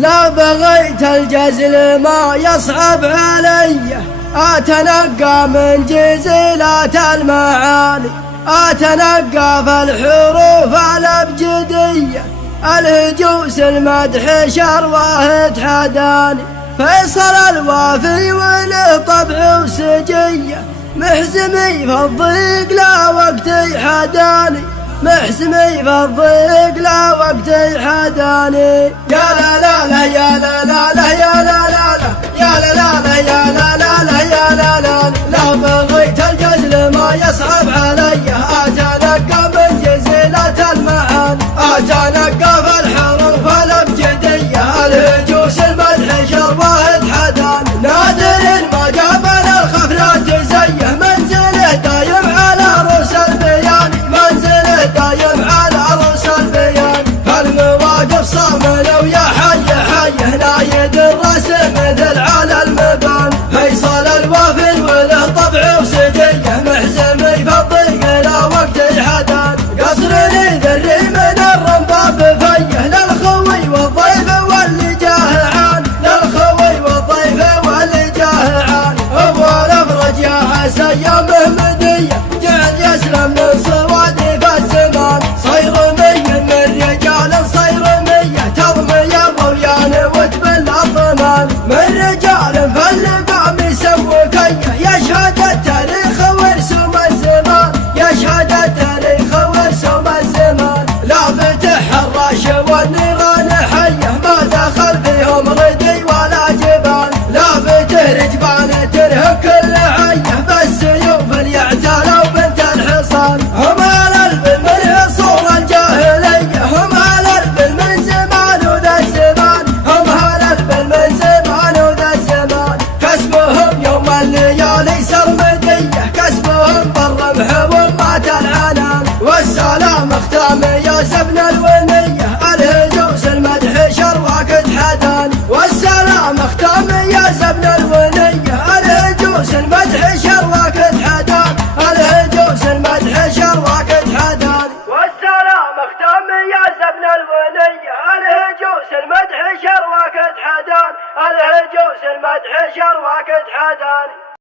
لا بغيت الجزل ما يصعب علي، أتنقى من جزيلات المعاني، أتنقى في الحروف الأبجدية، الهجوس المدح شرواه تحداني، فيصل الوافي وله طبع وسجية، محزمي في الضيق لا وقت حداني، محزمي في الضيق لا وقت حداني. يا لا لا لا يا لا لا لا يا لا لا لا يا لا لا لا يا لا لا لا يا لا لا لا بغيت الجزل ما يصعب علي، أتنقى من جزيلة المعاني، أتنقى في الحروف الأبجدية، الهجوس المدح شرواه تحداني، نادر ما قابل الخفرة تزيه، منزله دايم على رؤوس البيان، منزله دايم على رؤوس البيان، فالمواقف صاملة ويا حي حيه، نايد الراس مثل على المبان، فيصل الوافي وله طبع وسجيه، محزمي في الضيق لا وقت حدان، قصرني ذري من الرمضة بفيه، للخوي والضيف واللي جاه عان، للخوي والضيف واللي جاه عان، أول أفرج يا ايامه مديه، جعل يسلم من صوادي في الزمان، صيرمي من رجال صيرميه، ترمي الرويان وتبل الضمان، من رجال في اللقام يسوكيه، يشهد التاريخ ورسوم الزمان، يشهد التاريخ ورسوم الزمان، لا فتح الراش والنيران حيه، ما دخل فيهم ردي ولا جبال، لا فتح رجبان ترهب كل عيه، بالسيوف اليعتالى وبنت الحصان، هم على البن من عصور الجاهليه، هم على البن من زمان وذا الزمان، هم على البن من زمان وذا الزمان، كسبهم يوم الليالي سرمديه، كسبهم بالرمح ومات العنان، والسلام اختام يا زبن الونيه، الهجوس المدح شرواك تحداني، والسلام اختام يا زبن الونيه، الهجوس المدح شرواك تحداني، الهجوس المدح شرواك تحداني، والسلام اختام يا زبن الونيه، الهجوس المدح شرواك تحداني، الهجوس المدح شرواك تحداني.